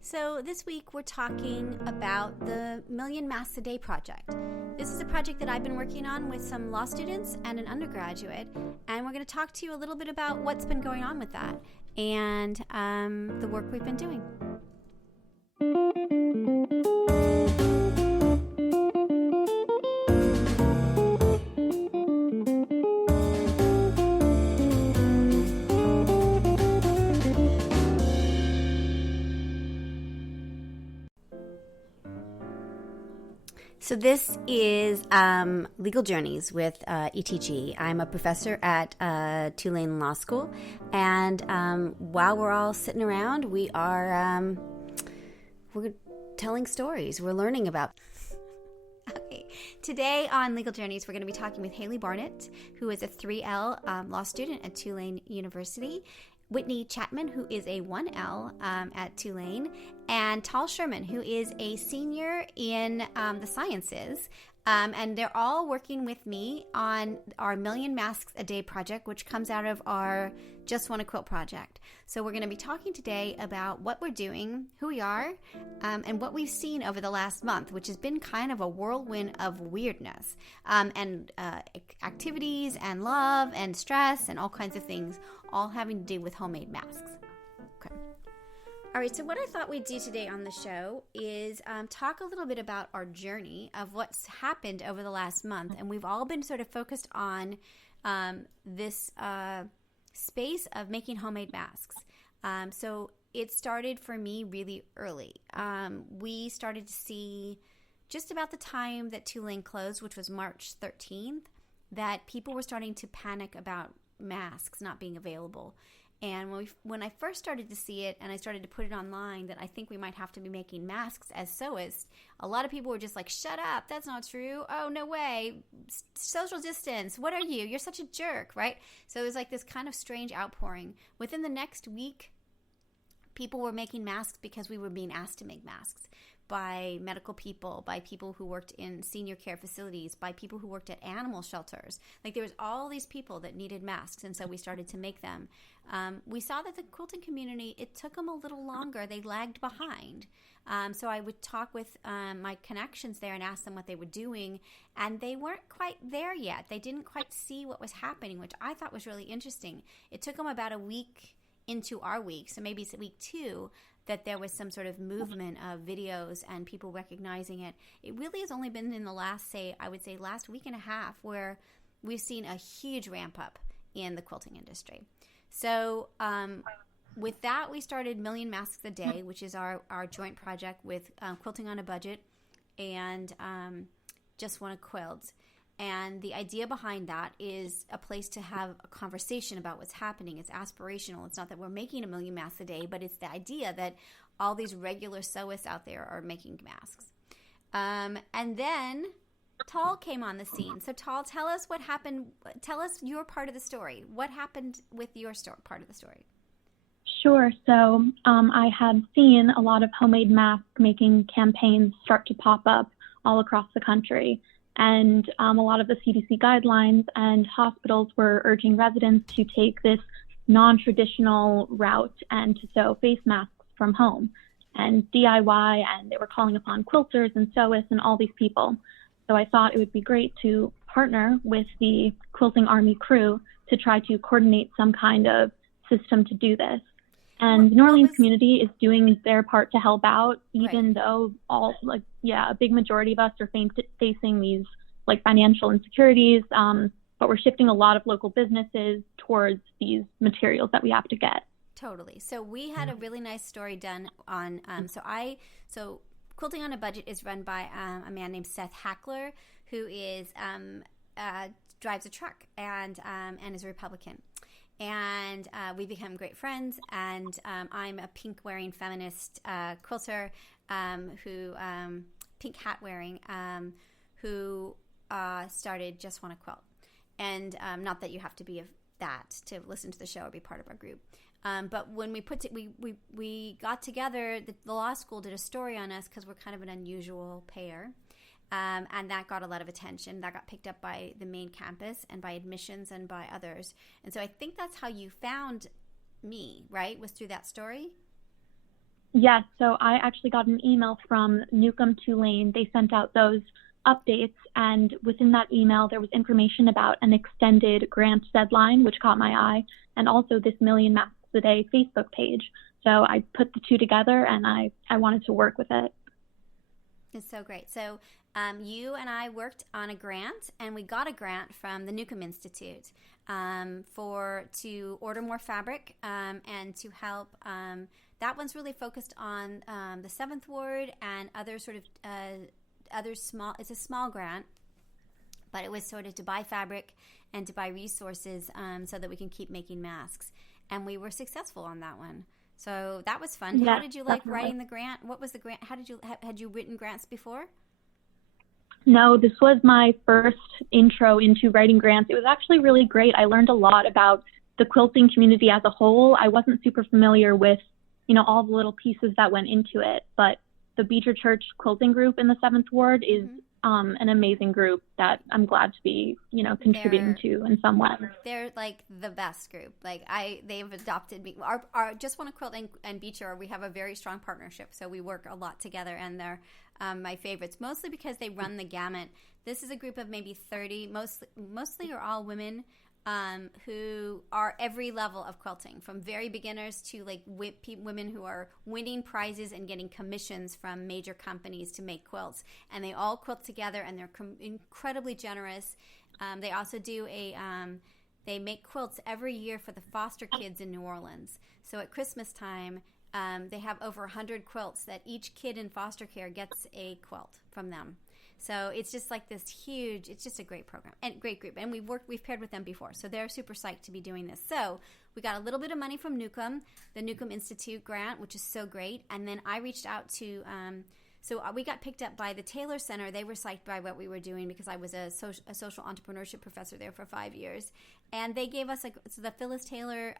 So this week we're talking about the Million Masks a Day project. This is a project that I've been working on with some law students and an undergraduate, and we're going to talk to you a little bit about what's been going on with that and the work we've been doing. So this is Legal Journeys with ETG. I'm a professor at Tulane Law School, and while we're all sitting around, we're telling stories. We're learning about. Okay. Today on Legal Journeys, we're going to be talking with Haley Barnett, who is a 3L law student at Tulane University, Whitney Chapman, who is a 1L at Tulane, and Tal Sherman, who is a senior in the sciences. And they're all working with me on our Million Masks a Day project, which comes out of our JustWannaQuilt project. So we're going to be talking today about what we're doing, who we are, and what we've seen over the last month, which has been kind of a whirlwind of weirdness and activities and love and stress and all kinds of things, all having to do with homemade masks. Okay. All right, so what I thought we'd do today on the show is talk a little bit about our journey of what's happened over the last month. And we've all been sort of focused on this space of making homemade masks. So it started for me really early. We started to see just about the time that Tulane closed, which was March 13th, that people were starting to panic about masks not being available. And when I first started to see it and I started to put it online that I think we might have to be making masks as sewists, a lot of people were just like, shut up, that's not true. Oh, no way. Social distance. What are you? You're such a jerk, right? So it was like this kind of strange outpouring. Within the next week, people were making masks because we were being asked to make masks by medical people, by people who worked in senior care facilities, by people who worked at animal shelters. Like there was all these people that needed masks, and so we started to make them. We saw that the quilting community, it took them a little longer. They lagged behind. So I would talk with my connections there and ask them what they were doing, and they weren't quite there yet. They didn't quite see what was happening, which I thought was really interesting. It took them about a week into our week, so maybe it's week 2, that there was some sort of movement of videos and people recognizing it. It really has only been in the last week and a half where we've seen a huge ramp up in the quilting industry. So with that, we started Million Masks a Day, which is our joint project with Quilting on a Budget and JustWannaQuilt. And the idea behind that is a place to have a conversation about what's happening. It's aspirational. It's not that we're making 1 million masks a day, but it's the idea that all these regular sewists out there are making masks. And then Tal came on the scene. So Tal, tell us what happened. Tell us your part of the story. What happened with your part of the story? Sure. So I had seen a lot of homemade mask making campaigns start to pop up all across the country. And a lot of the CDC guidelines and hospitals were urging residents to take this non-traditional route and to sew face masks from home and DIY, and they were calling upon quilters and sewists and all these people. So I thought it would be great to partner with the Quilting Army crew to try to coordinate some kind of system to do this. And the New Orleans community is doing their part to help out, even though a big majority of us are facing these financial insecurities, but we're shifting a lot of local businesses towards these materials that we have to get. Totally. So we had a really nice story done on, so Quilting on a Budget is run by a man named Seth Hackler, who is, drives a truck and is a Republican. And we become great friends, and I'm a pink-wearing feminist quilter pink hat-wearing, who started JustWannaQuilt. And not that you have to be that to listen to the show or be part of our group. But when we got together, the law school did a story on us because we're kind of an unusual pair. And that got a lot of attention. That got picked up by the main campus and by admissions and by others. And so I think that's how you found me, right? Was through that story? Yes, so I actually got an email from Newcomb Tulane. They sent out those updates, and within that email, there was information about an extended grant deadline, which caught my eye, and also this Million Masks a Day Facebook page. So I put the two together, and I wanted to work with it. It's so great. So you and I worked on a grant, and we got a grant from the Newcomb Institute to order more fabric and to help. That one's really focused on the 7th Ward and other sort of other small. It's a small grant, but it was sort of to buy fabric and to buy resources so that we can keep making masks. And we were successful on that one. So that was fun. Yeah, how did you like definitely. writing the grant? What was the grant? How did you had you written grants before? No, this was my first intro into writing grants. It was actually really great. I learned a lot about the quilting community as a whole. I wasn't super familiar with, all the little pieces that went into it, but the Beecher Church Quilting Group in the 7th Ward is an amazing group that I'm glad to be, contributing to in some way. They're like the best group. They've adopted me. Our JustWannaQuilt and Beecher, we have a very strong partnership, so we work a lot together, and they're my favorites, mostly because they run the gamut. This is a group of maybe 30, mostly are all women who are every level of quilting, from very beginners to like women who are winning prizes and getting commissions from major companies to make quilts. And they all quilt together, and they're incredibly generous. They also do they make quilts every year for the foster kids in New Orleans. So at Christmas time, they have over 100 quilts that each kid in foster care gets a quilt from them. So it's just like this huge, it's just a great program and great group. And we've paired with them before. So they're super psyched to be doing this. So we got a little bit of money from Newcomb, the Newcomb Institute grant, which is so great. And then I reached out to, we got picked up by the Taylor Center. They were psyched by what we were doing because I was a social entrepreneurship professor there for 5 years. And they gave us the Phyllis Taylor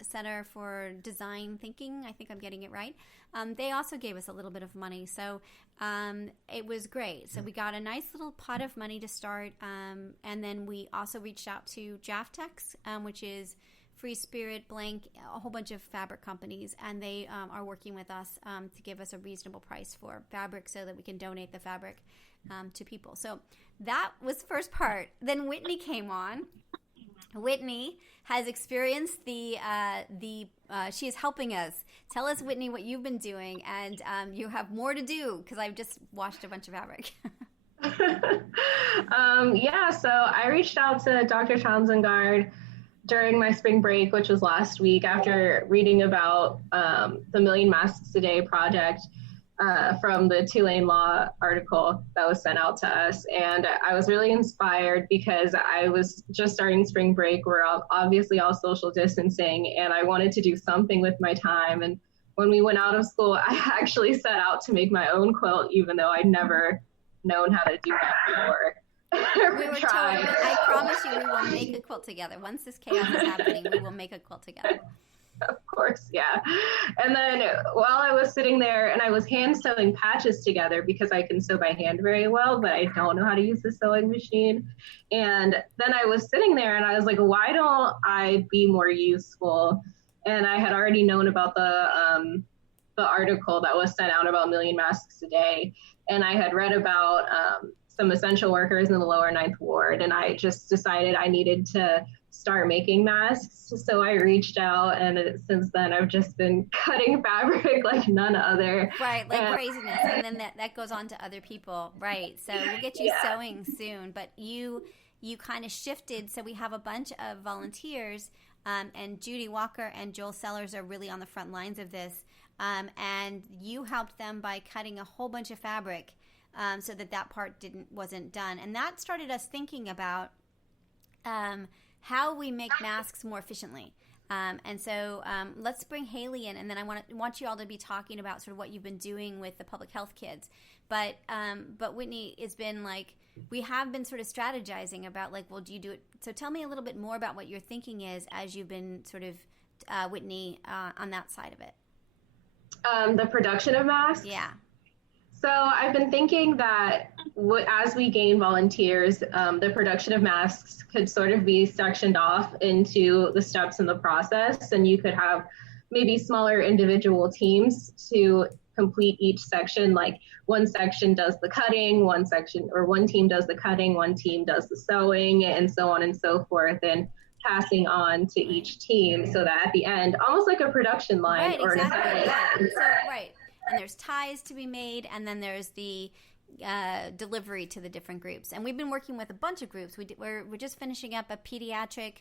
Center for Design Thinking. I think I'm getting it right. They also gave us a little bit of money. So it was great. So we got a nice little pot of money to start. And then we also reached out to Jaftex, which is Free Spirit, Blank, a whole bunch of fabric companies, and they are working with us to give us a reasonable price for fabric so that we can donate the fabric to people. So that was the first part. Then Whitney came on. Whitney has experienced she is helping us. Tell us, Whitney, what you've been doing, and you have more to do because I've just washed a bunch of fabric. So I reached out to Dr. Townsend Gard during my spring break, which was last week, after reading about the Million Masks a Day project from the Tulane Law article that was sent out to us. And I was really inspired because I was just starting spring break. We're obviously all social distancing, and I wanted to do something with my time. And when we went out of school, I actually set out to make my own quilt, even though I'd never known how to do that before. I promise you we will make a quilt together. Once this chaos is happening, we will make a quilt together. Of course, yeah. And then while I was sitting there, and I was hand sewing patches together because I can sew by hand very well, but I don't know how to use the sewing machine. And then I was sitting there and I was like, why don't I be more useful? And I had already known about the article that was sent out about Million Masks a Day. And I had read about some essential workers in the lower 9th Ward. And I just decided I needed to start making masks. So I reached out, and since then I've just been cutting fabric like none other. Right, like craziness. And then that goes on to other people. Right. So we'll get you sewing soon. But you kind of shifted. So we have a bunch of volunteers, and Judy Walker and Joel Sellers are really on the front lines of this. And you helped them by cutting a whole bunch of fabric so that part wasn't done. And that started us thinking about how we make masks more efficiently. And so let's bring Haley in, and then I want you all to be talking about sort of what you've been doing with the public health kids. But Whitney, it's been like, we have been sort of strategizing about like, well, do you do it? So tell me a little bit more about what your thinking is as you've been sort of, Whitney, on that side of it. The production of masks? Yeah. So I've been thinking that as we gain volunteers, the production of masks could sort of be sectioned off into the steps in the process. And you could have maybe smaller individual teams to complete each section. Like one section does the cutting, one team does the cutting, one team does the sewing, and so on and so forth, and passing on to each team so that at the end, almost like a production line right, or exactly. an assembly line. So, right. And there's ties to be made, and then there's the delivery to the different groups. And we've been working with a bunch of groups. We're just finishing up a pediatric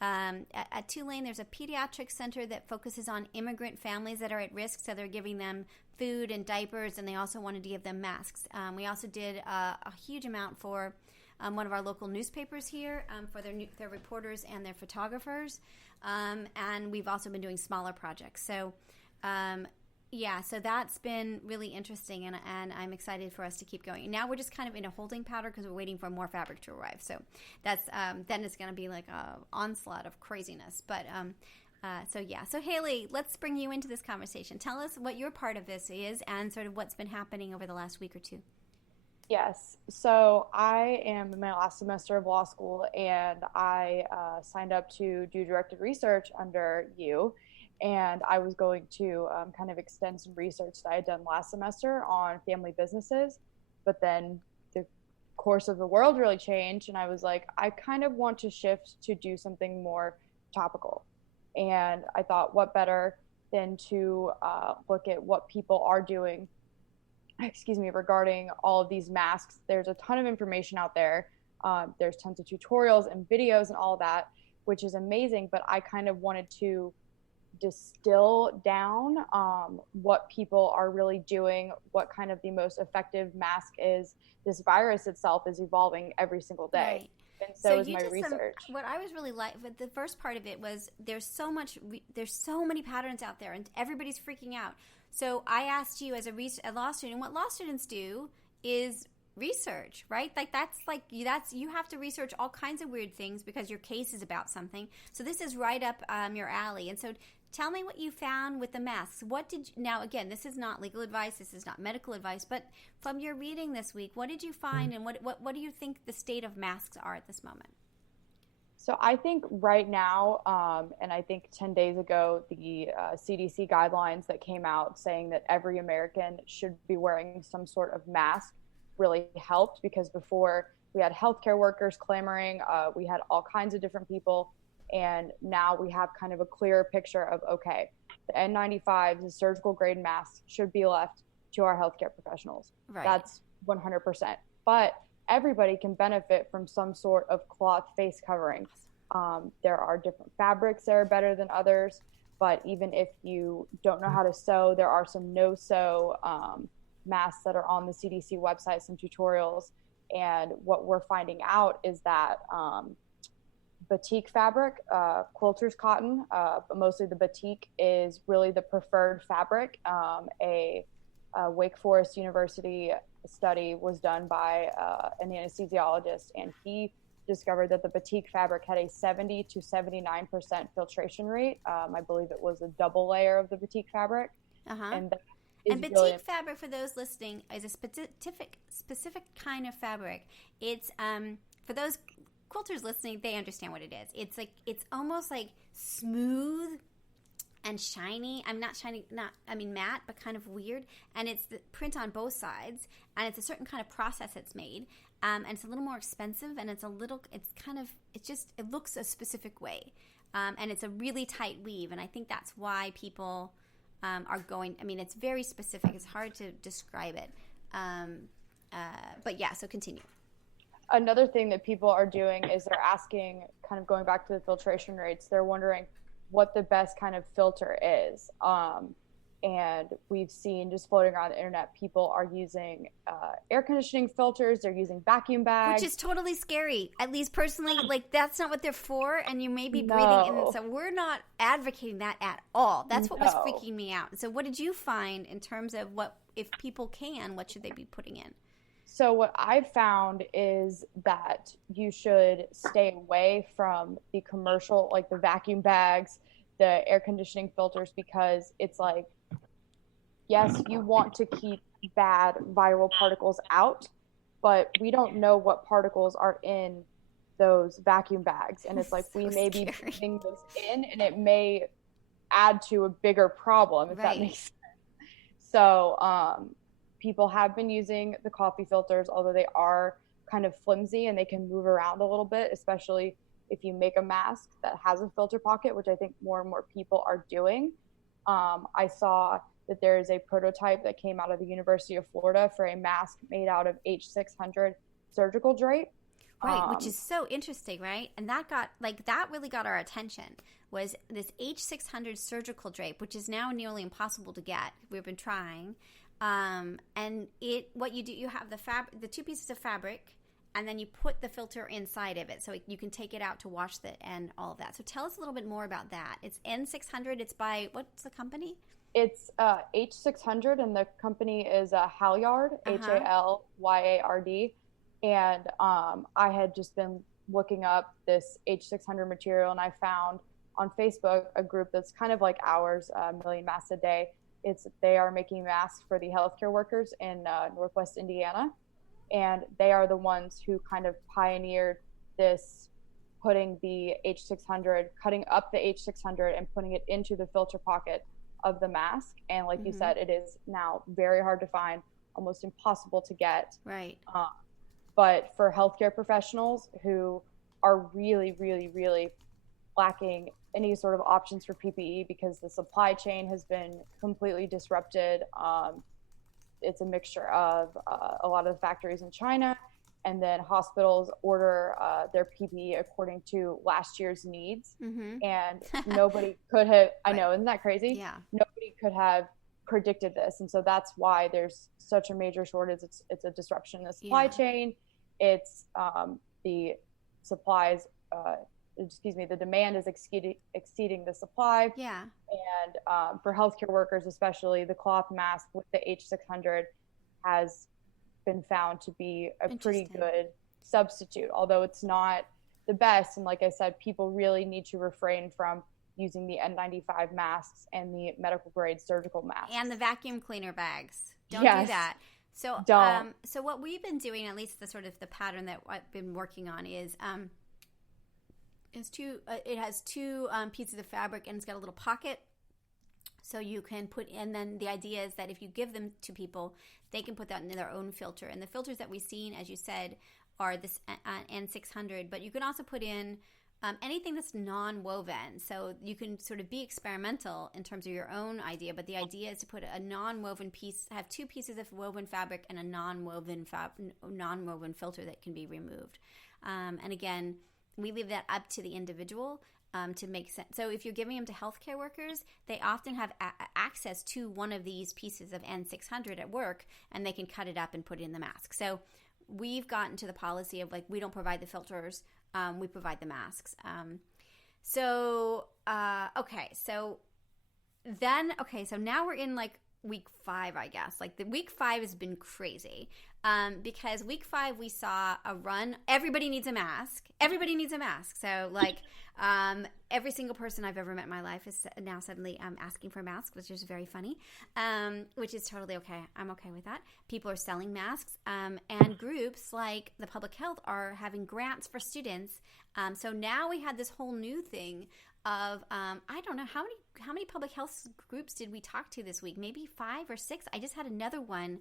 at Tulane. There's a pediatric center that focuses on immigrant families that are at risk, so they're giving them food and diapers, and they also wanted to give them masks. We also did a huge amount for one of our local newspapers here for their reporters and their photographers, and we've also been doing smaller projects. So so that's been really interesting, and I'm excited for us to keep going. Now we're just kind of in a holding pattern because we're waiting for more fabric to arrive. So that's then it's going to be like a onslaught of craziness. But so Haley, let's bring you into this conversation. Tell us what your part of this is and sort of what's been happening over the last week or two. Yes. So I am in my last semester of law school, and I signed up to do directed research under you. And I was going to kind of extend some research that I had done last semester on family businesses. But then the course of the world really changed, and I was like, I kind of want to shift to do something more topical. And I thought, what better than to look at what people are doing, regarding all of these masks. There's a ton of information out there. There's tons of tutorials and videos and all that, which is amazing. But I kind of wanted to distill down what people are really doing, what kind of the most effective mask is. This virus itself is evolving every single day. Right. And so is my research. What I was really but the first part of it was there's so many patterns out there, and everybody's freaking out. So I asked you as a law student, what law students do is research, right? You have to research all kinds of weird things because your case is about something. So this is right up your alley. And so tell me what you found with the masks. Now again, this is not legal advice, this is not medical advice, but from your reading this week, what did you find, and what do you think the state of masks are at this moment? So I think right now, and I think 10 days ago, the CDC guidelines that came out saying that every American should be wearing some sort of mask really helped, because before we had healthcare workers clamoring, we had all kinds of different people, and now we have kind of a clearer picture of, okay, the N95s, the surgical grade masks should be left to our healthcare professionals. Right. That's 100%. But everybody can benefit from some sort of cloth face covering. There are different fabrics that are better than others, but even if you don't know how to sew, there are some no-sew masks that are on the CDC website, some tutorials. And what we're finding out is that batik fabric, quilter's cotton, but mostly the batik is really the preferred fabric. A Wake Forest University study was done by an anesthesiologist, and he discovered that the batik fabric had a 70 to 79% filtration rate. I believe it was a double layer of the batik fabric. And batik fabric, for those listening, is a specific kind of fabric. It's for those quilters listening, they understand what it is. It's almost like smooth and shiny. Matte, but kind of weird. And it's the print on both sides, and it's a certain kind of process it's made. And it's a little more expensive, and it looks a specific way. And it's a really tight weave, and I think that's why people are going. I mean, it's very specific. It's hard to describe it. But yeah, so continue. Another thing that people are doing is they're asking, kind of going back to the filtration rates, they're wondering what the best kind of filter is. And we've seen just floating around the internet, people are using air conditioning filters. They're using vacuum bags. Which is totally scary. At least personally, that's not what they're for. And you may be breathing in. So we're not advocating that at all. That's what was freaking me out. So what did you find in terms of if people can, what should they be putting in? So what I've found is that you should stay away from the commercial, like the vacuum bags, the air conditioning filters, because it's like, yes, you want to keep bad viral particles out, but we don't know what particles are in those vacuum bags. And it's like, we may be putting those in, and it may add to a bigger problem, if that makes sense. So people have been using the coffee filters, although they are kind of flimsy and they can move around a little bit, especially if you make a mask that has a filter pocket, which I think more and more people are doing. I saw that there is a prototype that came out of the University of Florida for a mask made out of H600 surgical drape. Right, which is so interesting, right? And that really got our attention, was this H600 surgical drape, which is now nearly impossible to get. We've been trying. And what you do, you have the two pieces of fabric, and then you put the filter inside of it so you can take it out to wash it and all of that. So tell us a little bit more about that. It's N600. It's by, what's the company? It's H600, and the company is Halyard, Halyard. And I had just been looking up this H600 material, and I found on Facebook a group that's kind of like ours, Million Masks a Day. They are making masks for the healthcare workers in Northwest Indiana. And they are the ones who kind of pioneered this, putting the H600, cutting up the H600 and putting it into the filter pocket of the mask. And like you said, it is now very hard to find, almost impossible to get. Right. But for healthcare professionals who are really, really, really lacking any sort of options for PPE because the supply chain has been completely disrupted. It's a mixture of a lot of the factories in China, and then hospitals order their PPE according to last year's needs. And nobody could have, I know, isn't that crazy? Yeah. Nobody could have predicted this. And so that's why there's such a major shortage. It's a disruption in the supply chain. It's the supplies, the demand is exceeding the supply. Yeah. And for healthcare workers, especially, the cloth mask with the H600 has been found to be a pretty good substitute, although it's not the best. And like I said, people really need to refrain from using the N95 masks and the medical grade surgical masks. And the vacuum cleaner bags. Don't do that. So, so what we've been doing, at least the pattern that I've been working on is it has two pieces of fabric, and it's got a little pocket. So you can put in, then the idea is that if you give them to people, they can put that in their own filter. And the filters that we've seen, as you said, are this N600, but you can also put in anything that's non-woven. So you can sort of be experimental in terms of your own idea, but the idea is to put a non-woven piece, have two pieces of woven fabric and a non-woven filter that can be removed. And again, we leave that up to the individual to make sense. So if you're giving them to healthcare workers, they often have access to one of these pieces of N600 at work, and they can cut it up and put it in the mask. So we've gotten to the policy of we don't provide the filters, we provide the masks. So now we're in week 5, I guess. The week 5 has been crazy because week 5 we saw a run. Everybody needs a mask. So every single person I've ever met in my life is now suddenly asking for a mask, which is very funny, which is totally okay. I'm okay with that. People are selling masks, and groups like the public health are having grants for students. So now we had this whole new thing of I don't know how many public health groups did we talk to this week? Maybe 5 or 6. I just had another one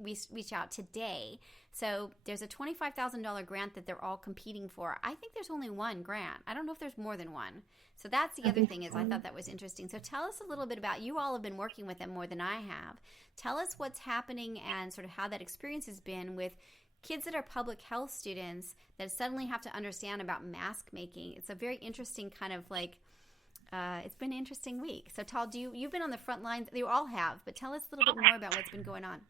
reach out today. So there's a $25,000 grant that they're all competing for. I think there's only one grant. I don't know if there's more than one. So that's the other thing is I thought that was interesting. So tell us a little bit about, you all have been working with them more than I have. Tell us what's happening and sort of how that experience has been with kids that are public health students that suddenly have to understand about mask making. It's a very interesting kind of it's been an interesting week. So Tal, you've been on the front lines. You all have, but tell us a little bit more about what's been going on.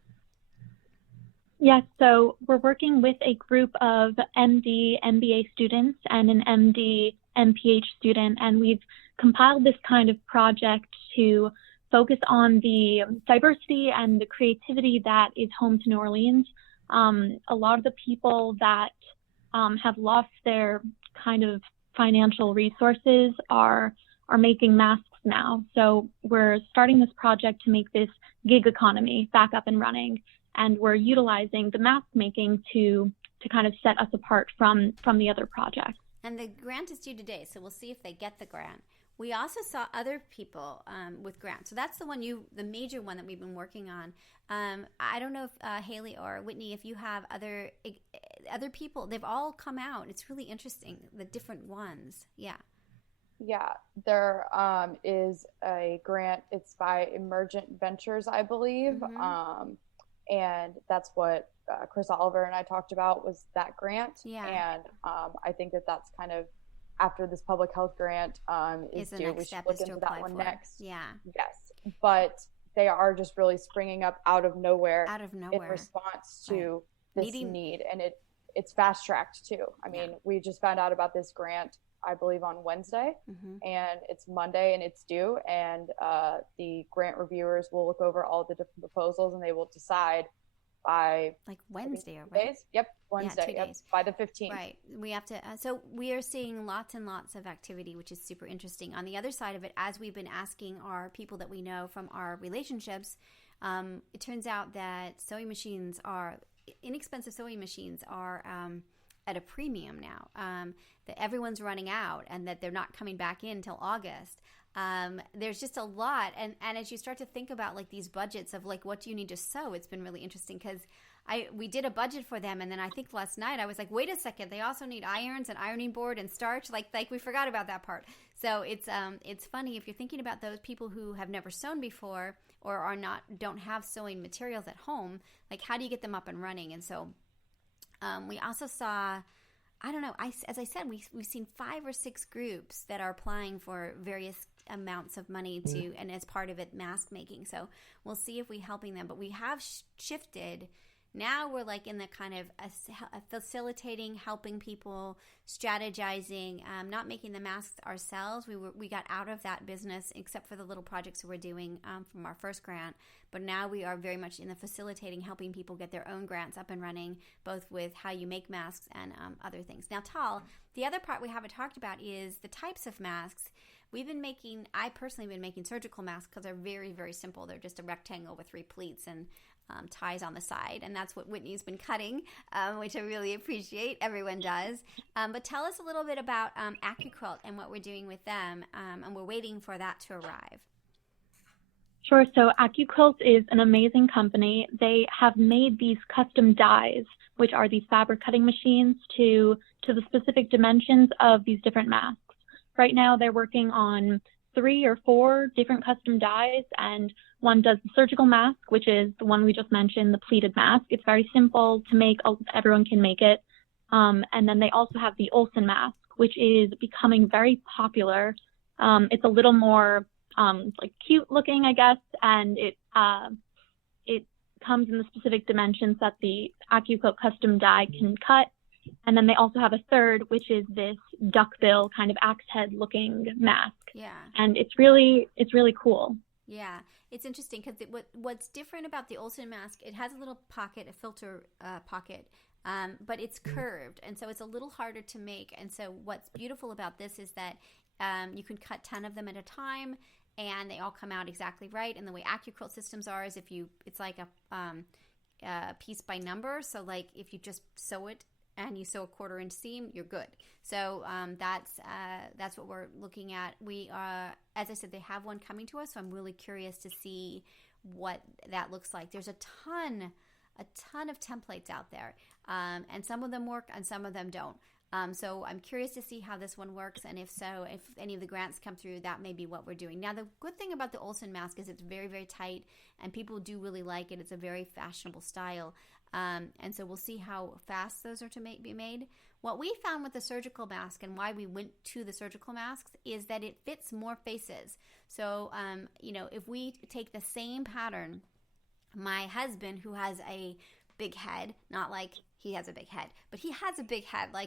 Yes, so we're working with a group of MD, MBA students and an MD, MPH student, and we've compiled this kind of project to focus on the diversity and the creativity that is home to New Orleans. A lot of the people that have lost their kind of financial resources are making masks now. So we're starting this project to make this gig economy back up and running. And we're utilizing the mask making to kind of set us apart from the other projects. And the grant is due today, so we'll see if they get the grant. We also saw other people with grants. So that's the major one that we've been working on. I don't know if Haley or Whitney, if you have other people, they've all come out. It's really interesting, the different ones. Yeah. Yeah, there is a grant. It's by Emergent Ventures, I believe. And that's what Chris Oliver and I talked about, was that grant. Yeah. And I think that's kind of, after this public health grant is due, we should look into that one next. Yeah. Yes. But they are just really springing up out of nowhere in response to this need. And it's fast tracked too. I mean, we just found out about this grant, I believe, on Wednesday, and it's Monday and it's due. And the grant reviewers will look over all the different proposals, and they will decide by Wednesday, right? Days. Yep, Wednesday. Yeah, 2 days. By the 15th. Right. We have to. So we are seeing lots and lots of activity, which is super interesting. On the other side of it, as we've been asking our people that we know from our relationships, it turns out that inexpensive sewing machines are at a premium now. That everyone's running out, and that they're not coming back in until August. There's just a lot, and as you start to think about these budgets of what do you need to sew, it's been really interesting, because we did a budget for them, and then I think last night I was like, wait a second, they also need irons and ironing board and starch, like we forgot about that part. So it's funny if you're thinking about those people who have never sewn before or don't have sewing materials at home, how do you get them up and running? And so we also saw, I don't know, as I said, we've seen 5 or 6 groups that are applying for various amounts of money to, and as part of it, mask making. So we'll see if we're helping them. But we have shifted. Now we're in the kind of facilitating, helping people, strategizing, not making the masks ourselves. We got out of that business, except for the little projects that we're doing from our first grant. But now we are very much in the facilitating, helping people get their own grants up and running, both with how you make masks and other things. Now, Tal, the other part we haven't talked about is the types of masks. I personally have been making surgical masks because they're very, very simple. They're just a rectangle with 3 pleats and ties on the side, and that's what Whitney's been cutting, which I really appreciate. Everyone does. But tell us a little bit about AccuQuilt and what we're doing with them, and we're waiting for that to arrive. Sure. So AccuQuilt is an amazing company. They have made these custom dies, which are these fabric cutting machines to the specific dimensions of these different masks. Right now, they're working on 3 or 4 different custom dies, and one does the surgical mask, which is the one we just mentioned, the pleated mask. It's very simple to make. Everyone can make it. And then they also have the Olsen mask, which is becoming very popular. It's a little more cute looking, I guess, and it comes in the specific dimensions that the AccuQuilt custom die can cut. And then they also have a third, which is this duckbill kind of axe head looking mask. Yeah. And it's really cool. Yeah. It's interesting because what's different about the Olsen mask, it has a little pocket, a filter pocket, but it's curved. And so it's a little harder to make. And so what's beautiful about this is that you can cut 10 of them at a time, and they all come out exactly right. And the way AccuQuilt systems are is it's like a piece by number. So if you just sew it, and you sew a 1/4 inch seam, you're good. So that's what we're looking at. We as I said, they have one coming to us, so I'm really curious to see what that looks like. There's a ton of templates out there, and some of them work and some of them don't. So I'm curious to see how this one works, and if so, if any of the grants come through, that may be what we're doing. Now, the good thing about the Olsen mask is it's very, very tight, and people do really like it. It's a very fashionable style. And so we'll see how fast those are to be made. What we found with the surgical mask, and why we went to the surgical masks, is that it fits more faces. So, if we take the same pattern, my husband, who has a big head, not like he has a big head, but he has a big head. My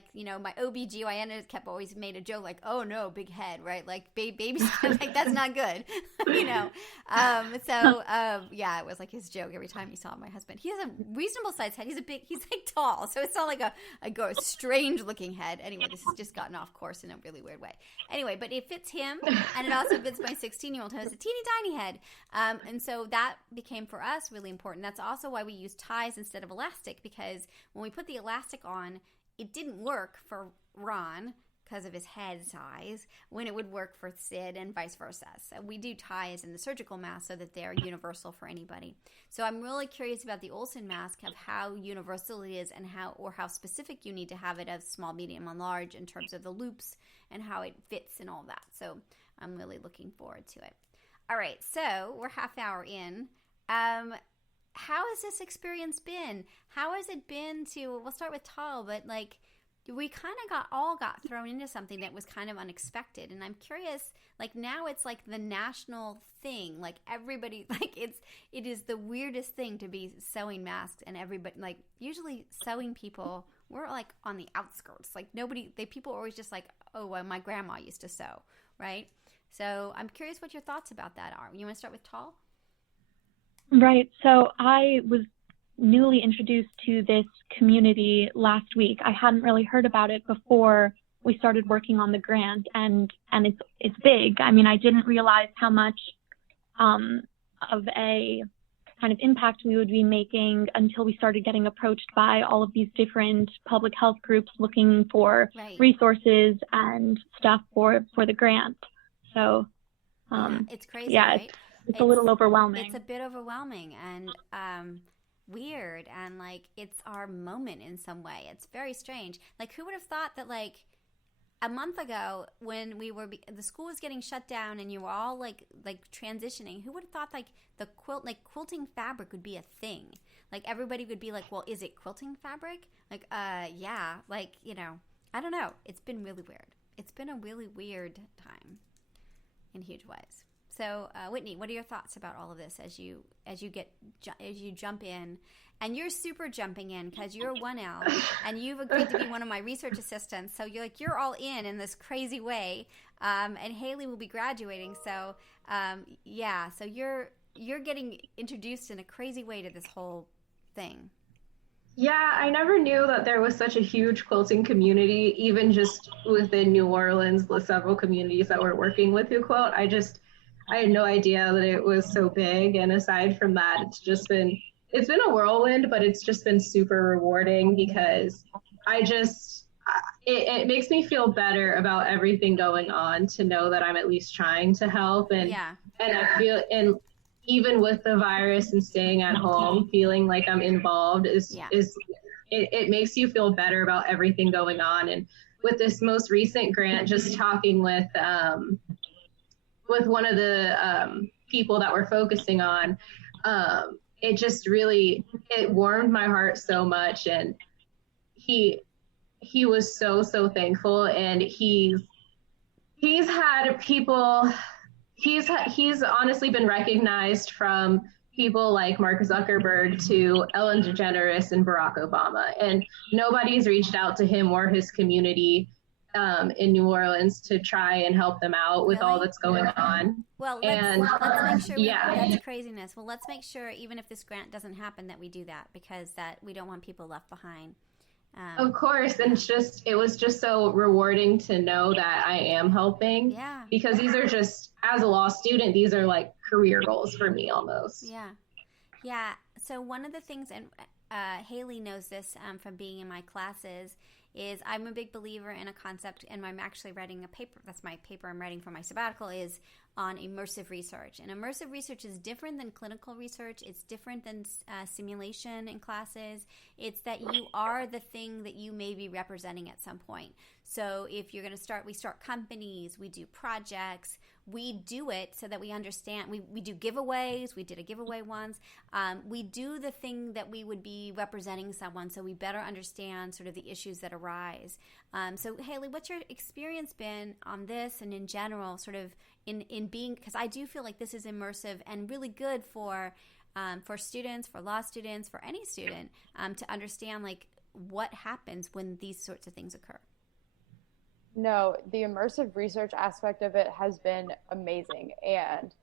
OBGYN kept always made a joke oh no, big head, right? Baby's that's not good, it was his joke every time he saw my husband. He has a reasonable sized head. He's tall, so it's not like a strange looking head. Anyway, this has just gotten off course in a really weird way. Anyway, but it fits him, and it also fits my 16-year-old who has a teeny tiny head. And so that became for us really important. That's also why we use ties instead of elastic, because when we put the elastic on, it didn't work for Ron because of his head size, when it would work for Sid and vice versa. So we do ties in the surgical mask so that they're universal for anybody. So I'm really curious about the Olsen mask, of how universal it is and how specific you need to have it as small, medium, and large in terms of the loops and how it fits and all that. So I'm really looking forward to it. All right, so we're half hour in. How has this experience been? How has it been to, we'll start with Tal, but like, we kind of got thrown into something that was kind of unexpected. And I'm curious, like now it's like the national thing, like everybody, like it is the weirdest thing to be sewing masks, and everybody, like usually sewing people, we're like on the outskirts, like people are always just like, oh, well, my grandma used to sew, right? So I'm curious what your thoughts about that are. You want to start with Tal? Right. So I was newly introduced to this community last week. I hadn't really heard about it before we started working on the grant, and it's big. I mean, I didn't realize how much of a kind of impact we would be making until we started getting approached by all of these different public health groups looking for resources and stuff for the grant. So it's crazy, yeah, right? It's a little overwhelming. It's a bit overwhelming and weird, and like it's our moment in some way. It's very strange. Like, who would have thought that like a month ago, when the school was getting shut down and you were all like transitioning, who would have thought like the quilting fabric would be a thing? Like everybody would be like, well, is it quilting fabric? Like, yeah, like, you know, I don't know. It's been really weird. It's been a really weird time in huge ways. So, Whitney, what are your thoughts about all of this as you jump in? And you're super jumping in because you're 1L and you've agreed to be one of my research assistants. So you're all in this crazy way. And Haley will be graduating. So, yeah. So you're getting introduced in a crazy way to this whole thing. Yeah, I never knew that there was such a huge quilting community, even just within New Orleans, the several communities that were working with Who Quilt. I had no idea that it was so big. And aside from that, it's been a whirlwind, but it's just been super rewarding because it makes me feel better about everything going on to know that I'm at least trying to help. And I feel, and even with the virus and staying at home, feeling like I'm involved it makes you feel better about everything going on. And with this most recent grant, just talking with one of the people that we're focusing on, it just really, it warmed my heart so much. And he was so thankful. And he's had people, he's honestly been recognized from people like Mark Zuckerberg to Ellen DeGeneres and Barack Obama. And nobody's reached out to him or his community in New Orleans to try and help them out with all that's going on. Well, let's make sure that's craziness. Well, let's make sure, even if this grant doesn't happen, that we do that, because that we don't want people left behind. Of course, and it was just so rewarding to know that I am helping. Yeah. Because these are just, as a law student, these are like career goals for me almost. Yeah. Yeah. So one of the things, and Haley knows this from being in my classes, is I'm a big believer in a concept, and I'm actually writing a paper. That's my paper I'm writing for my sabbatical, is on immersive research. And immersive research is different than clinical research. It's different than simulation in classes. It's that you are the thing that you may be representing at some point. So if you're going to we start companies, we do projects, we do it so that we understand. We do giveaways. We did a giveaway once. We do the thing that we would be representing someone, so we better understand sort of the issues that arise. So Haley, what's your experience been on this and in general, sort of in being, because I do feel like this is immersive and really good for students, for law students, for any student, to understand like what happens when these sorts of things occur. No, the immersive research aspect of it has been amazing. And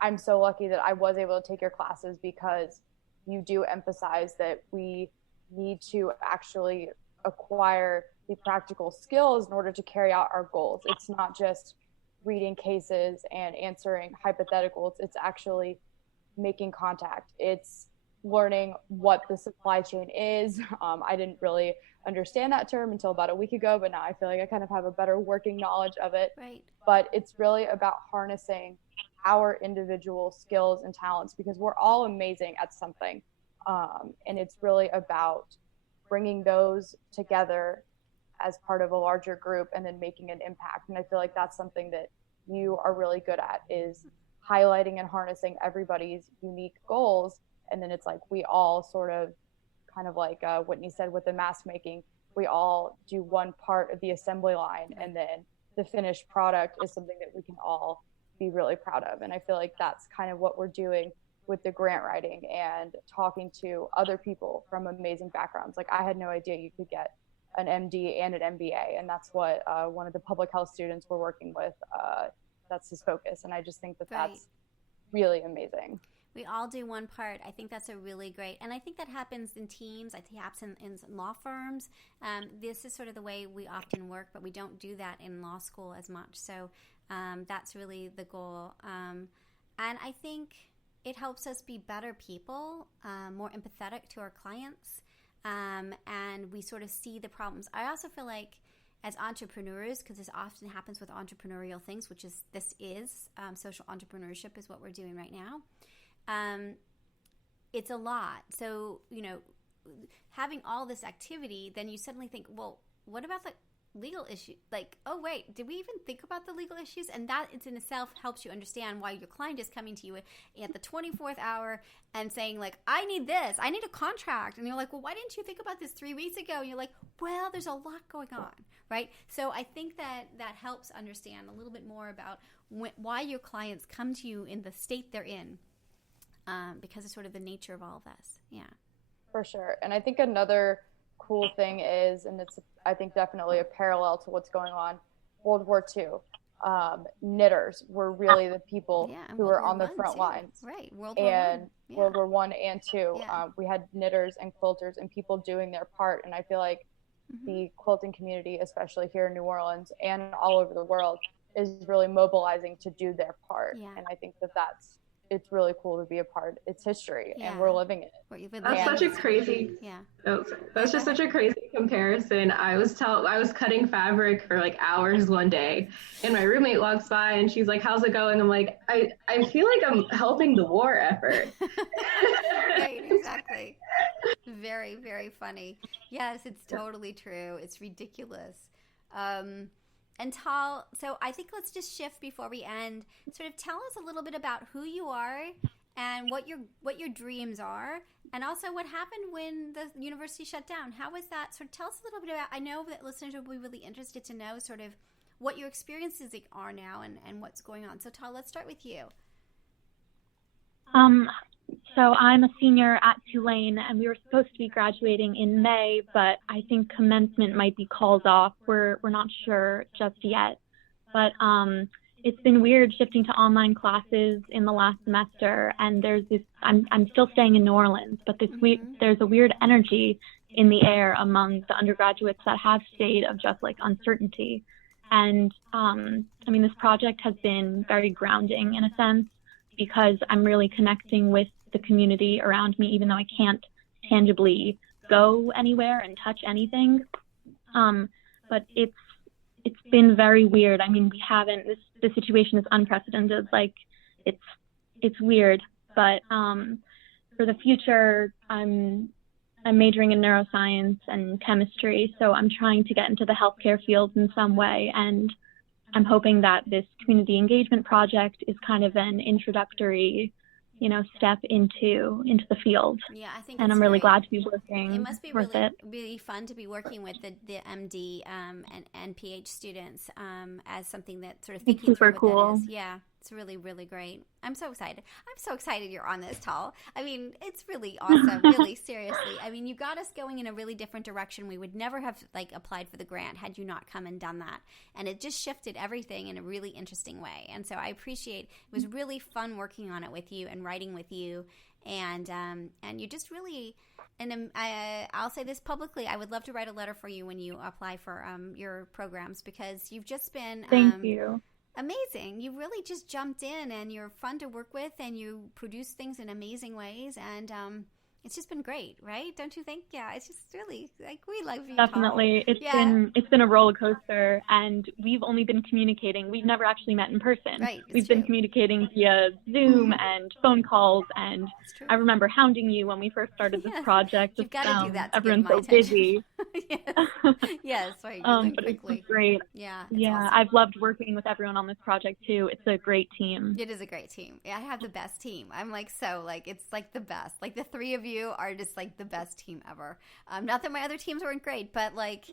I'm so lucky that I was able to take your classes, because you do emphasize that we need to actually acquire the practical skills in order to carry out our goals. It's not just reading cases and answering hypotheticals. It's actually making contact. It's learning what the supply chain is. I didn't really understand that term until about a week ago, but now I feel like I kind of have a better working knowledge of it. Right. But it's really about harnessing our individual skills and talents, because we're all amazing at something. And it's really about bringing those together as part of a larger group and then making an impact. And I feel like that's something that you are really good at, is highlighting and harnessing everybody's unique goals. And then it's like we all sort of, kind of like Whitney said with the mask making, we all do one part of the assembly line, and then the finished product is something that we can all be really proud of. And I feel like that's kind of what we're doing with the grant writing and talking to other people from amazing backgrounds. Like, I had no idea you could get an MD and an MBA, and that's what one of the public health students we're working with, that's his focus. And I just think that that's really amazing. We all do one part. I think that's a really great, and I think that happens in teams. I think it happens in law firms. This is sort of the way we often work, but we don't do that in law school as much. So that's really the goal. And I think it helps us be better people, more empathetic to our clients, and we sort of see the problems. I also feel like as entrepreneurs, because this often happens with entrepreneurial things, which is social entrepreneurship is what we're doing right now. It's a lot. So, having all this activity, then you suddenly think, well, what about the legal issue? Like, oh, wait, did we even think about the legal issues? And that in itself helps you understand why your client is coming to you at the 24th hour and saying, like, I need this. I need a contract. And you're like, well, why didn't you think about this 3 weeks ago? And you're like, well, there's a lot going on, right? So I think that helps understand a little bit more about why your clients come to you in the state they're in. Because it's sort of the nature of all of this. Yeah. For sure. And I think another cool thing is, and it's, I think, definitely a parallel to what's going on, World War II. Knitters were really the people who were on the front lines. Right. World War I. Yeah. World War I and II. Yeah. We had knitters and quilters and people doing their part. And I feel like the quilting community, especially here in New Orleans and all over the world, is really mobilizing to do their part. Yeah. And I think it's really cool to be a part. It's history, and we're living it. That's such a crazy. Yeah. Oh, that's just such a crazy comparison. I was cutting fabric for like hours one day, and my roommate walks by and she's like, "How's it going?" I'm like, I feel like I'm helping the war effort. Right. Exactly. Very, very funny. Yes, it's totally true. It's ridiculous. And Tal, so I think let's just shift before we end. Sort of tell us a little bit about who you are and what your dreams are, and also what happened when the university shut down. How was that? Sort of tell us a little bit about. I know that listeners will be really interested to know sort of what your experiences are now and what's going on. So Tal, let's start with you. So I'm a senior at Tulane, and we were supposed to be graduating in May, but I think commencement might be called off. We're not sure just yet. But it's been weird shifting to online classes in the last semester, and there's this. I'm still staying in New Orleans, but there's a weird energy in the air among the undergraduates that have stayed of just like uncertainty. And this project has been very grounding in a sense, because I'm really connecting with the community around me, even though I can't tangibly go anywhere and touch anything. But it's been very weird. I mean, the situation is unprecedented. Like, it's weird. But for the future, I'm majoring in neuroscience and chemistry, so I'm trying to get into the healthcare field in some way, and I'm hoping that this community engagement project is kind of an introductory, step into the field. Yeah, I think. And I'm really glad to be working. It must be really fun to be working with the MD and PH students as something that sort of thinking super through what cool. that is. Yeah, it's really, really great. I'm so excited. I'm so excited you're on this, Tal. I mean, it's really awesome. Really, seriously. I mean, you got us going in a really different direction. We would never have applied for the grant had you not come and done that. And it just shifted everything in a really interesting way. And so I appreciate. It was really fun working on it with you and writing with you. And you just really. And I'll say this publicly. I would love to write a letter for you when you apply for your programs, because you've just been. Thank you. Amazing. You really just jumped in, and you're fun to work with, and you produce things in amazing ways. And It's just been great, right? Don't you think? Yeah, it's just really like we love you. Definitely. It's been a roller coaster, and we've only been communicating. We've never actually met in person. Right. We've been communicating via Zoom and phone calls, and I remember hounding you when we first started this project. You've got to do that. Everyone's so busy. Yes, right. But it's been great. Yeah. Yeah, awesome. I've loved working with everyone on this project too. It's a great team. It is a great team. I have the best team. I'm like, it's like the best. Like the three of you are just like the best team ever. Not that my other teams weren't great, but like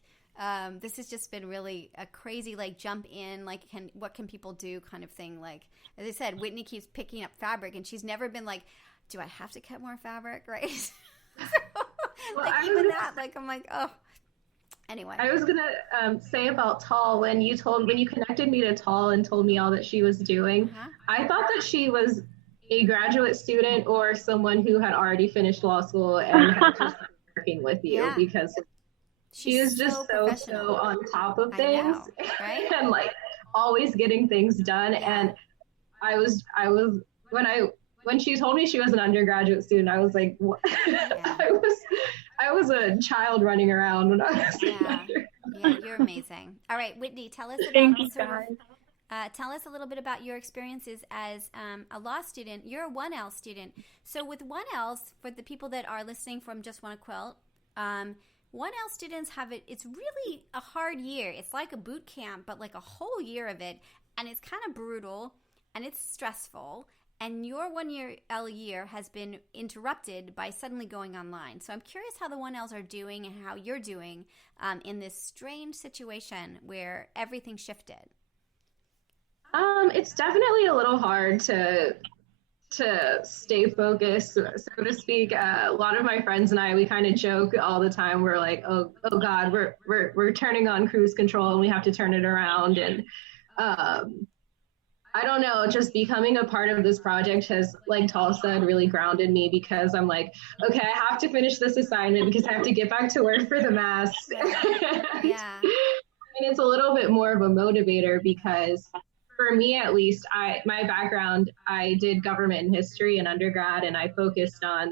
this has just been really a crazy like jump in, like what can people do kind of thing. Like as I said, Whitney keeps picking up fabric, and she's never been like, do I have to cut more fabric, right? Like even that, like I'm like, oh. Anyway, I was gonna say about Tall, when you connected me to Tall and told me all that she was doing, I thought that she was a graduate student or someone who had already finished law school and had just been working with you, because she is just so on top of things, right? And like always getting things done. And I was when she told me she was an undergraduate student, I was like, what? I was a child running around when I was Yeah, you're amazing. All right, Whitney, tell us tell us a little bit about your experiences as a law student. You're a 1L student. So with 1Ls, for the people that are listening from JustWannaQuilt, 1L students have it's really a hard year. It's like a boot camp, but like a whole year of it. And it's kind of brutal and it's stressful. And your 1L year has been interrupted by suddenly going online. So I'm curious how the 1Ls are doing and how you're doing in this strange situation where everything shifted. It's definitely a little hard to stay focused, so to speak. A lot of my friends and I, we kind of joke all the time. We're like, oh God, we're turning on cruise control and we have to turn it around. And I don't know, just becoming a part of this project has, like Tal said, really grounded me, because I'm like, okay, I have to finish this assignment because I have to get back to work for the mass. Yeah. And it's a little bit more of a motivator, because for me, at least, my background, I did government and history in undergrad, and I focused on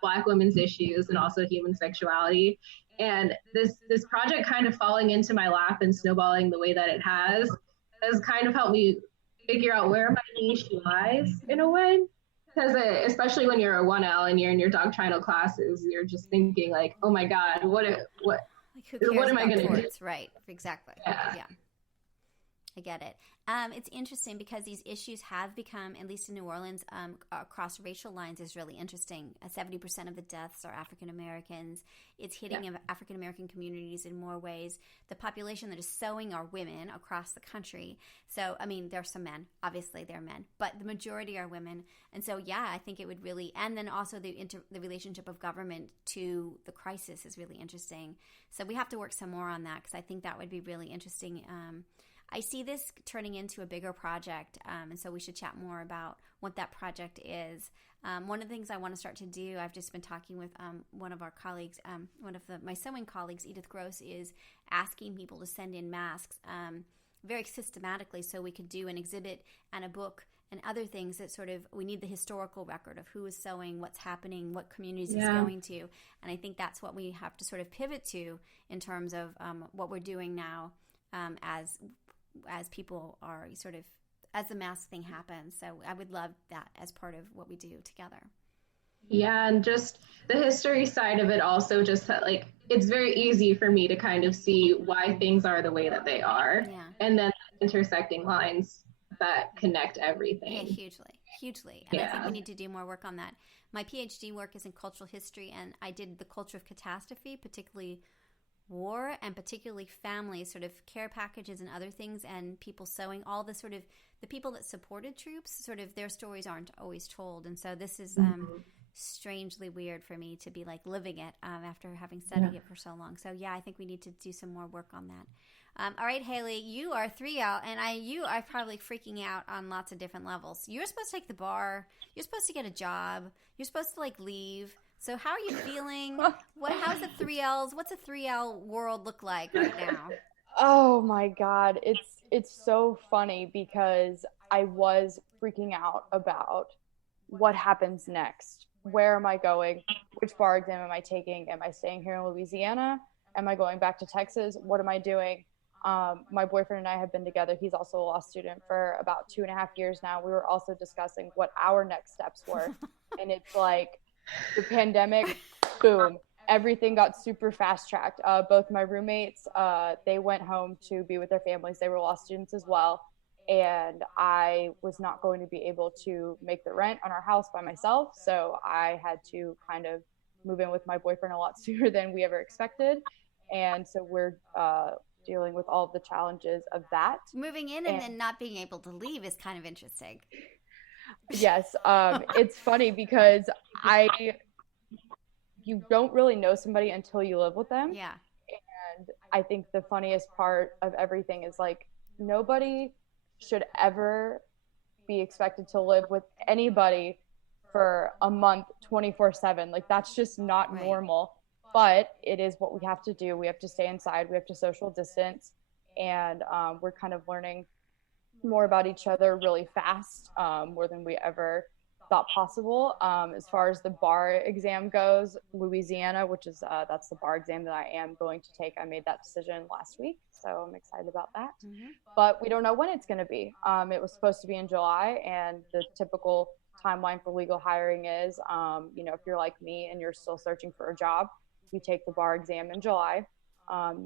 Black women's issues and also human sexuality. And this project kind of falling into my lap and snowballing the way that it has kind of helped me figure out where my niche lies in a way. Because especially when you're a 1L and you're in your doctrinal classes, you're just thinking like, oh my God, what am I going to do? Right, exactly. Yeah. I get it. It's interesting because these issues have become, at least in New Orleans, across racial lines, is really interesting. 70% of the deaths are African Americans. It's hitting African American communities in more ways. The population that is sewing are women across the country. So, I mean, there are some men. Obviously, there are men, but the majority are women. And so, yeah, I think it would really, and then also the relationship of government to the crisis is really interesting. So we have to work some more on that, because I think that would be really interesting. I see this turning into a bigger project, and so we should chat more about what that project is. One of the things I want to start to do, I've just been talking with one of our colleagues, my sewing colleagues, Edith Gross, is asking people to send in masks very systematically, so we could do an exhibit and a book and other things that sort of, we need the historical record of who is sewing, what's happening, what communities it's going to. And I think that's what we have to sort of pivot to in terms of what we're doing now as people are sort of, as the mask thing happens. So I would love that as part of what we do together. Yeah, and just the history side of it also, just that, like, it's very easy for me to kind of see why things are the way that they are. Yeah. And then intersecting lines that connect everything. Yeah, hugely. And I think we need to do more work on that. My PhD work is in cultural history, and I did the culture of catastrophe, particularly war, and particularly families, sort of care packages and other things, and people sewing, all the sort of the people that supported troops, sort of their stories aren't always told. And so this is strangely weird for me to be like living it after having studied it for so long. So yeah, I think we need to do some more work on that. All right, Haley, you are 3L, and you are probably freaking out on lots of different levels. You're supposed to take the bar. You're supposed to get a job. You're supposed to like leave. So how are you feeling? How's the 3Ls? What's a 3L world look like right now? Oh my God. It's so funny, because I was freaking out about what happens next where am I going? Which bar exam am I taking? Am I staying here in Louisiana? Am I going back to Texas? What am I doing? My boyfriend and I have been together. He's also a law student for about 2.5 years now. We were also discussing what our next steps were. And it's like the pandemic, boom, everything got super fast tracked. Both my roommates, they went home to be with their families. They were law students as well. And I was not going to be able to make the rent on our house by myself. So I had to kind of move in with my boyfriend a lot sooner than we ever expected. And so we're dealing with all of the challenges of that. Moving in and then not being able to leave is kind of interesting. Yes. It's funny because you don't really know somebody until you live with them. Yeah. And I think the funniest part of everything is like nobody should ever be expected to live with anybody for a month 24/7. Like that's just not normal, but it is what we have to do. We have to stay inside, we have to social distance, and we're kind of learning more about each other really fast, more than we ever thought possible. As far as the bar exam goes, Louisiana, which is that's the bar exam that I am going to take. I made that decision last week, so I'm excited about that. Mm-hmm. But we don't know when it's going to be. It was supposed to be in July, and the typical timeline for legal hiring is, if you're like me and you're still searching for a job, you take the bar exam in July.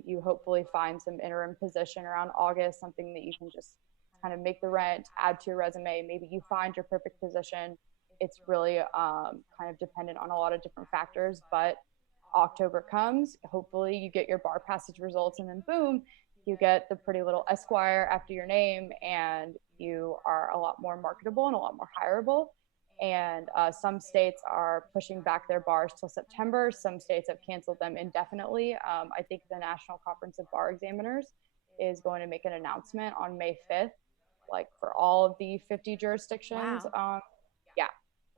You hopefully find some interim position around August, something that you can just kind of make the rent, add to your resume. Maybe you find your perfect position. It's really kind of dependent on a lot of different factors, but October comes, hopefully you get your bar passage results, and then boom, you get the pretty little Esquire after your name, and you are a lot more marketable and a lot more hireable. And some states are pushing back their bars till September. Some states have canceled them indefinitely. I think the National Conference of Bar Examiners is going to make an announcement on May 5th, like for all of the 50 jurisdictions. Wow.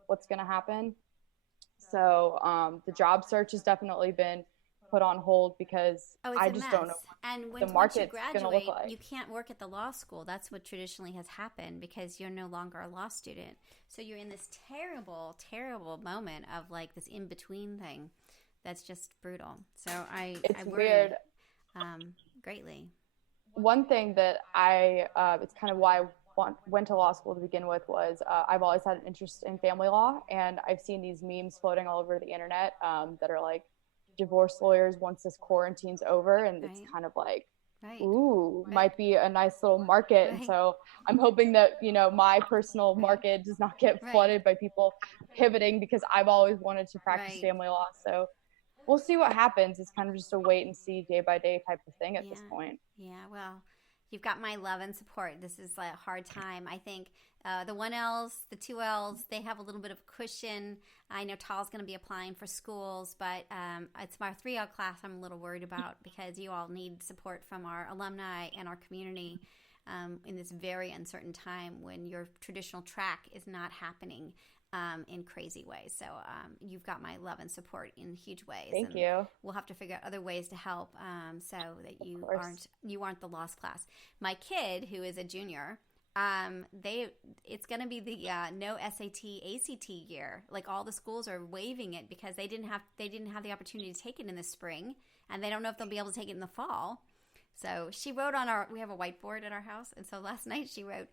What's going to happen. So the job search has definitely been put on hold because I just don't know. And when once you graduate, you can't work at the law school. That's what traditionally has happened because you're no longer a law student. So you're in this terrible, terrible moment of like this in-between thing that's just brutal. So I worry weird. Greatly. One thing that it's kind of why I went to law school to begin with was I've always had an interest in family law, and I've seen these memes floating all over the internet that are like divorce lawyers once this quarantine's over, and it's kind of like might be a nice little market. And so I'm hoping that my personal market does not get flooded by people pivoting, because I've always wanted to practice family law. So we'll see what happens. It's kind of just a wait and see, day by day type of thing at this point. Yeah, well, you've got my love and support. This is a hard time. I think the 1Ls, the 2Ls, they have a little bit of a cushion. I know Tal's going to be applying for schools, but it's my 3L class I'm a little worried about because you all need support from our alumni and our community in this very uncertain time when your traditional track is not happening in crazy ways. So you've got my love and support in huge ways. Thank you. We'll have to figure out other ways to help so that you aren't the lost class. My kid, who is a junior, it's going to be the no SAT ACT year. Like all the schools are waiving it because they didn't have the opportunity to take it in the spring, and they don't know if they'll be able to take it in the fall. So she wrote we have a whiteboard at our house. And so last night she wrote,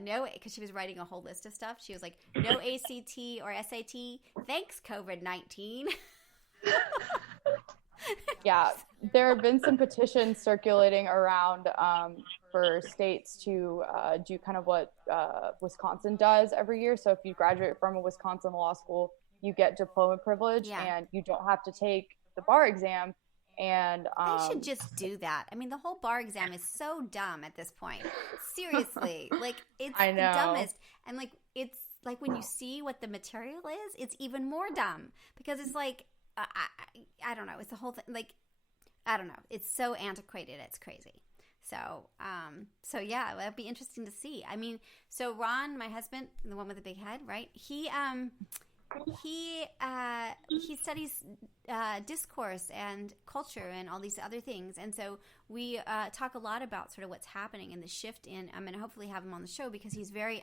no, because she was writing a whole list of stuff. She was like, no ACT or SAT. Thanks, COVID-19. Yeah, there have been some petitions circulating around for states to do kind of what Wisconsin does every year. So if you graduate from a Wisconsin law school, you get diploma privilege and you don't have to take the bar exam. And they should just do that. I mean, the whole bar exam is so dumb at this point. Seriously, like it's the dumbest. And like it's like when you see what the material is, it's even more dumb because it's like I don't know. It's the whole thing. Like I don't know. It's so antiquated. It's crazy. So yeah, it'll be interesting to see. I mean, so Ron, my husband, the one with the big head, right? He studies discourse and culture and all these other things, and so we talk a lot about sort of what's happening and the shift in. I'm going to hopefully have him on the show because he's very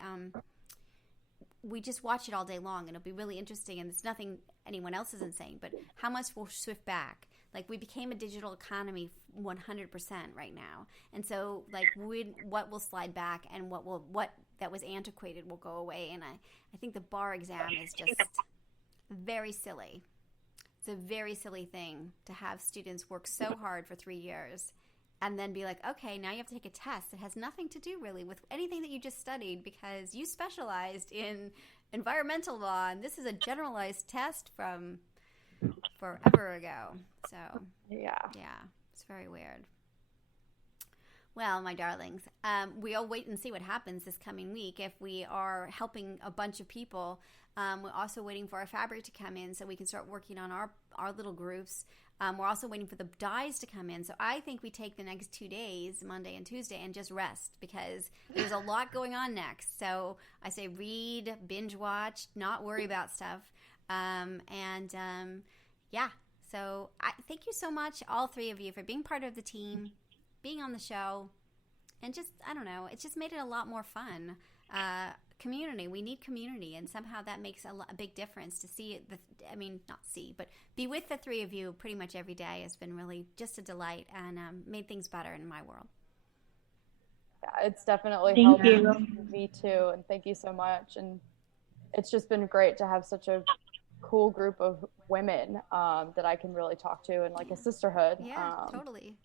we just watch it all day long, and it'll be really interesting, and it's nothing anyone else isn't saying, but how much will shift back. Like, we became a digital economy 100% right now. And so, like, what will slide back, and what that was antiquated will go away. And I think the bar exam is just very silly. It's a very silly thing to have students work so hard for 3 years and then be like, okay, now you have to take a test that has nothing to do really with anything that you just studied, because you specialized in environmental law, and this is a generalized test from forever ago. So yeah, it's very weird. Well, my darlings, we'll wait and see what happens this coming week. If we are helping a bunch of people, we're also waiting for our fabric to come in so we can start working on our little groups. We're also waiting for the dyes to come in. So I think we take the next 2 days, Monday and Tuesday, and just rest, because there's a lot going on next. So I say read, binge watch, not worry about stuff. So I thank you so much, all three of you, for being part of the team, being on the show, and just, I don't know, it just made it a lot more fun. Community, we need community, and somehow that makes a big difference. To see it, but be with the three of you pretty much every day has been really just a delight, and made things better in my world. Yeah, it's definitely helped me too, and thank you so much. And it's just been great to have such a cool group of women that I can really talk to, and like a sisterhood. Yeah, totally.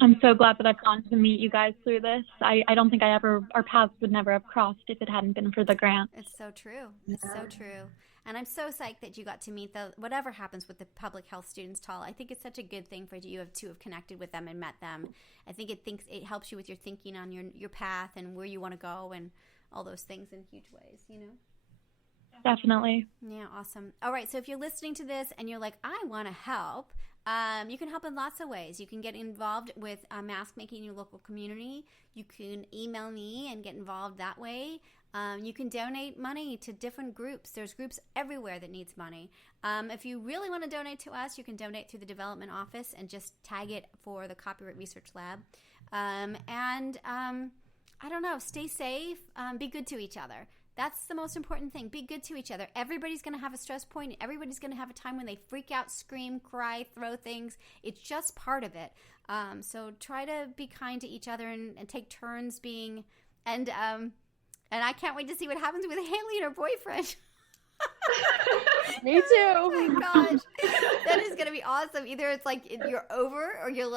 I'm so glad that I've gotten to meet you guys through this. I don't think our paths would never have crossed if it hadn't been for the grant. It's so true. It's so true. And I'm so psyched that you got to meet whatever happens with the public health students, Tal. I think it's such a good thing for you to have connected with them and met them. I think it helps you with your thinking on your path and where you want to go and all those things in huge ways, you know? Definitely. Yeah, awesome. All right, so if you're listening to this and you're like, I want to help, you can help in lots of ways. You can get involved with mask making in your local community. You can email me and get involved that way. You can donate money to different groups. There's groups everywhere that needs money. If you really want to donate to us, you can donate through the development office and just tag it for the Copyright Research Lab. I don't know, stay safe, be good to each other. That's the most important thing. Be good to each other. Everybody's going to have a stress point. Everybody's going to have a time when they freak out, scream, cry, throw things. It's just part of it. So try to be kind to each other and take turns being. And I can't wait to see what happens with Haley and her boyfriend. Me too. Oh my gosh, that is gonna be awesome. Either it's like you're over, or you'll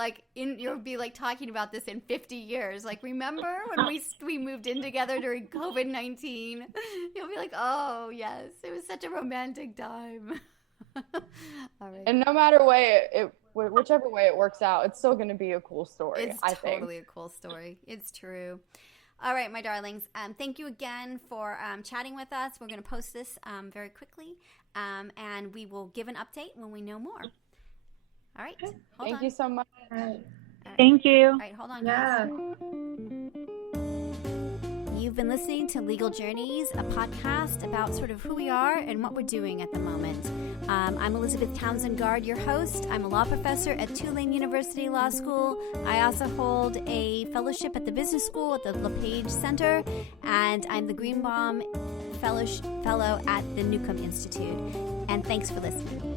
be like talking about this in 50 years. Like, remember when we moved in together during COVID-19? You'll be like, oh yes, it was such a romantic time. All right. And no matter whichever way it works out, it's still gonna be a cool story. It's totally a cool story. It's true. All right, my darlings, thank you again for chatting with us. We're going to post this very quickly, and we will give an update when we know more. All right. Thank you so much. All right. Thank you. All right, hold on, guys. You've been listening to Legal Journeys, a podcast about sort of who we are and what we're doing at the moment. I'm Elizabeth Townsend Gard, your host. I'm a law professor at Tulane University Law School. I also hold a fellowship at the business school at the LePage Center, and I'm the Greenbaum Fellow at the Newcomb Institute. And thanks for listening.